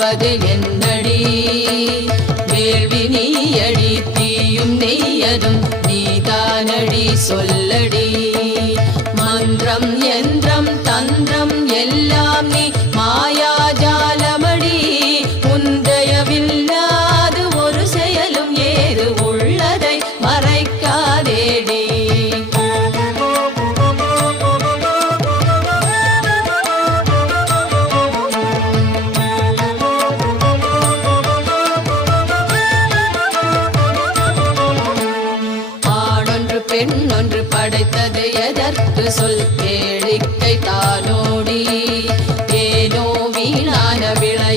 ஆவது என்னடி வேள்வி நீயடி தீயும் நெய்யதும் நீதானடி சொல்லடி மந்திரம் யந்திரம் தந்திரம் எல்லாம் நீ மாயாஜாலமடி உந்தயவில்லாது ஒரு செயலும் ஏது உள்ளதை மறைக்காதேடி பெண்ணொன்று படைத்தது எதற்கு சொல் கேளிக்கை தாய்